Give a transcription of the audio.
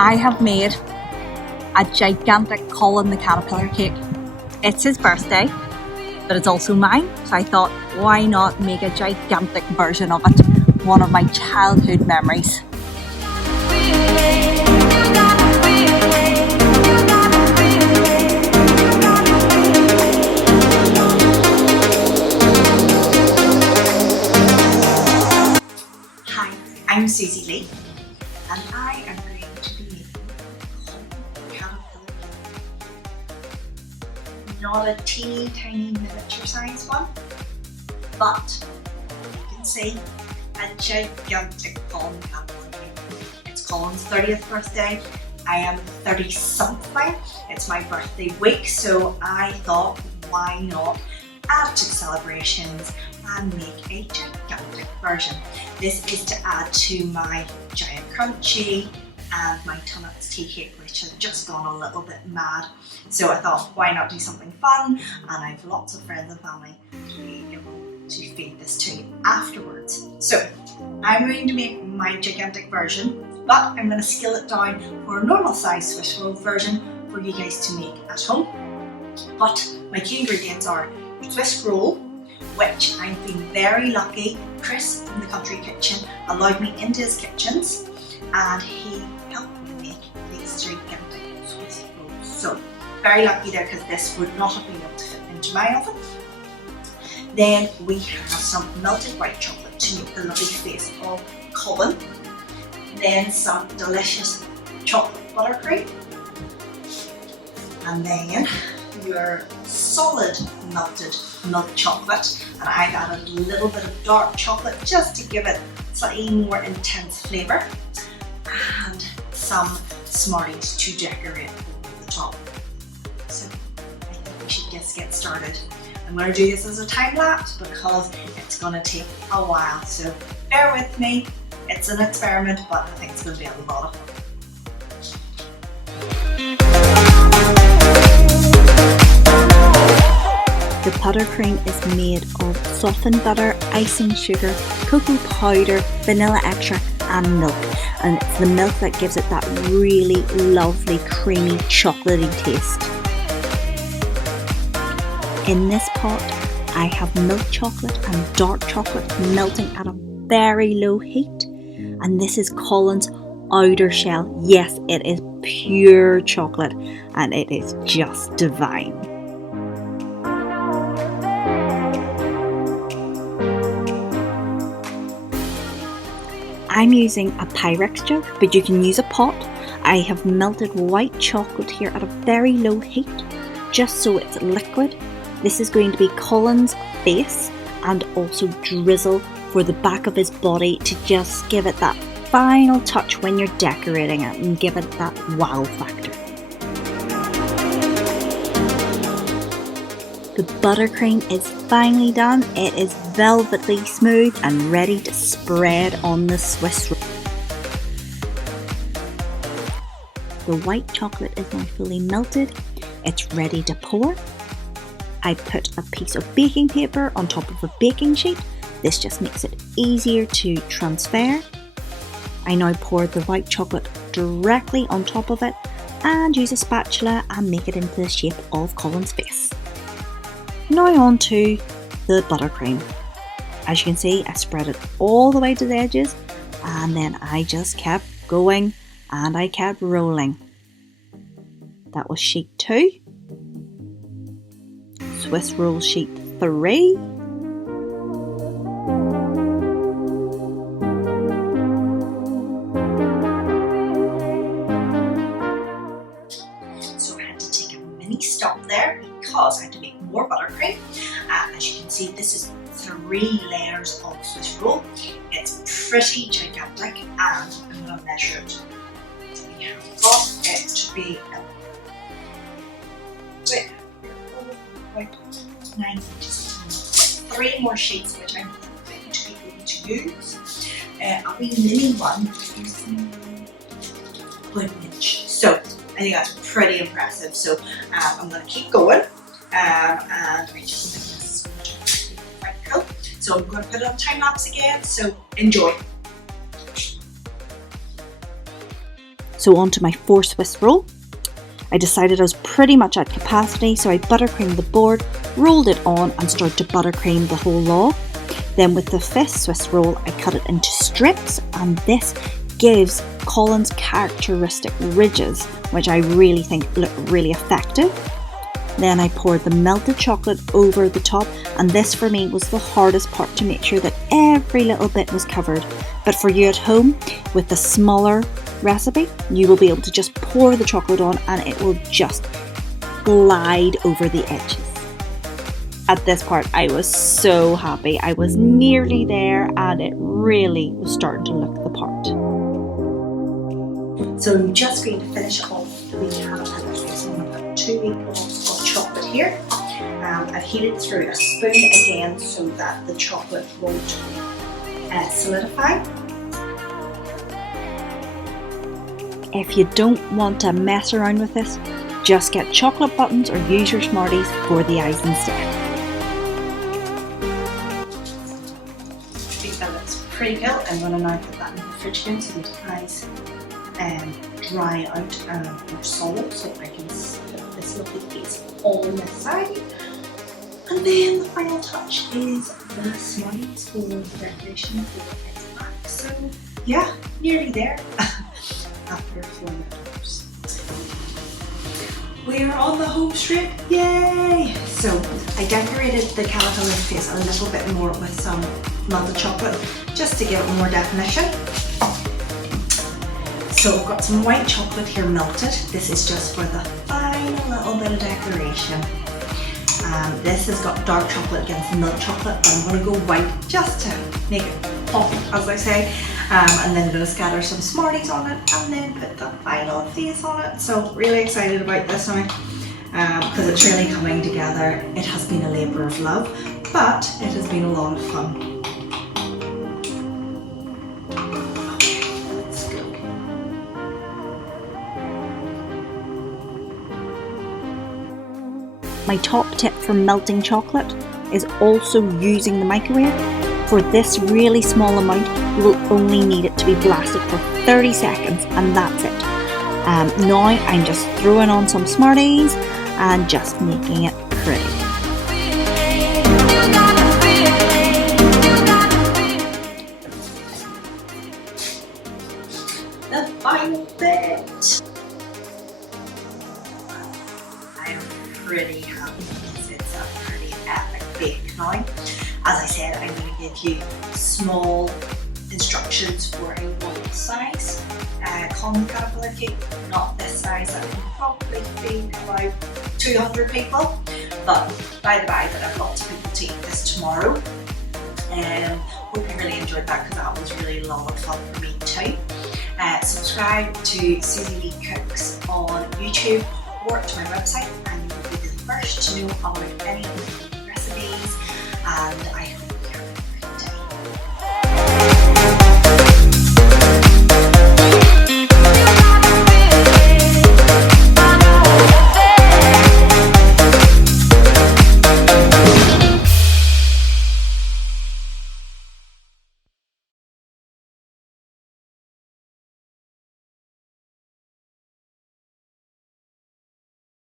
I have made a gigantic Colin the caterpillar cake. It's his birthday, but it's also mine, so I thought, why not make a gigantic version of it? One of my childhood memories. Hi, I'm Suzie Lee, and I am going to be making a caterpillar cake. Not a teeny tiny miniature size one, but you can see a gigantic Colin caterpillar cake. It's Colin's 30th birthday. I am 30-something. It's my birthday week, so I thought, why not add to the celebrations and make a gigantic version. This is to add to my giant crunchy and my Tunnets tea cake, which has just gone a little bit mad. So I thought, why not do something fun? And I have lots of friends and family to be able to feed this to afterwards. So I'm going to make my gigantic version, but I'm going to scale it down for a normal size Swiss roll version for you guys to make at home. But my key ingredients are Swiss roll, which I've been very lucky. Chris from the country kitchen allowed me into his kitchens and he helped me make these gigantic Swiss rolls. So very lucky there, because this would not have been able to fit into my oven. Then we have some melted white chocolate to make the lovely face of Colin. Then some delicious chocolate buttercream. And then your solid melted milk chocolate, and I've added a little bit of dark chocolate just to give it slightly more intense flavour, and some Smarties to decorate over the top. So I think we should just get started. I'm going to do this as a time lapse because it's going to take a while, so bear with me. It's an experiment, but I think it's going to be a lot of fun. The buttercream is made of softened butter, icing sugar, cocoa powder, vanilla extract and milk. And it's the milk that gives it that really lovely creamy chocolatey taste. In this pot I have milk chocolate and dark chocolate melting at a very low heat. And this is Colin's outer shell. Yes, it is pure chocolate and it is just divine. I'm using a Pyrex jug, but you can use a pot. I have melted white chocolate here at a very low heat, just so it's liquid. This is going to be Colin's face and also drizzle for the back of his body to just give it that final touch when you're decorating it and give it that wow factor. The buttercream is finally done. It is velvety smooth and ready to spread on the Swiss roll. The white chocolate is now fully melted. It's ready to pour. I put a piece of baking paper on top of a baking sheet. This just makes it easier to transfer. I now pour the white chocolate directly on top of it and use a spatula and make it into the shape of Colin's face. Now on to the buttercream. As you can see, I spread it all the way to the edges and then I just kept going and I kept rolling. That was sheet 2. Swiss roll sheet 3. So I had to take a mini stop there because I had to make more buttercream. As you can see, this is 3 layers of Swiss roll. It's pretty gigantic and I'm going to measure it. We have got it to be about 9 inches. 3 more sheets which I'm going to be able to use. A wee mini one is about an inch. So I think that's pretty impressive. So I'm going to keep going and I just think this is going to be quite cool. So I'm going to put it on time lapse again, so enjoy. So onto my 4 Swiss roll. I decided I was pretty much at capacity, so I buttercreamed the board, rolled it on and started to buttercream the whole log. Then with the 5th Swiss roll, I cut it into strips, and this gives Colin's characteristic ridges, which I really think look really effective. Then I poured the melted chocolate over the top, and this for me was the hardest part, to make sure that every little bit was covered. But for you at home, with the smaller recipe, you will be able to just pour the chocolate on and it will just glide over the edges. At this part, I was so happy. I was nearly there and it really was starting to look the part. So I'm just going to finish off the caterpillar face. I'm going to put 2 equals of chocolate here. I've heated through a spoon again so that the chocolate won't solidify. If you don't want to mess around with this, just get chocolate buttons or use your Smarties for the eyes instead. I think that looks pretty good. I'm going to now put that in the fridge again so these eyes dry out and are solid, so I can put this lovely piece on this side. And then the final touch is the Smarties for the decoration for the back. So yeah, nearly there. After 4 minutes. We're on the home straight, yay! So I decorated the caterpillar face a little bit more with some melted chocolate just to give it more definition. So I've got some white chocolate here melted. This is just for the final little bit of decoration. This has got dark chocolate against milk chocolate, but I'm going to go white just to make it pop, as I say. And then I'm going to scatter some Smarties on it and then put the final face on it. So really excited about this now because it's really coming together. It has been a labour of love, but it has been a lot of fun. Okay, let's go. My top tip for melting chocolate is also using the microwave. For this really small amount, you will only need it to be blasted for 30 seconds and that's it. Now I'm just throwing on some Smarties and just making it pretty. The final bit. I am pretty happy because it's a pretty epic bake now. As I said, I'm going to give you small instructions for a one size Colin caterpillar cake, not this size that can probably feed about 200 people, but by the by that I've got to people to eat this tomorrow. Hope you really enjoyed that because that was really a lot of fun for me too. Subscribe to Suzie Cooks on YouTube or to my website and you will be the first to know about any of the recipes, and I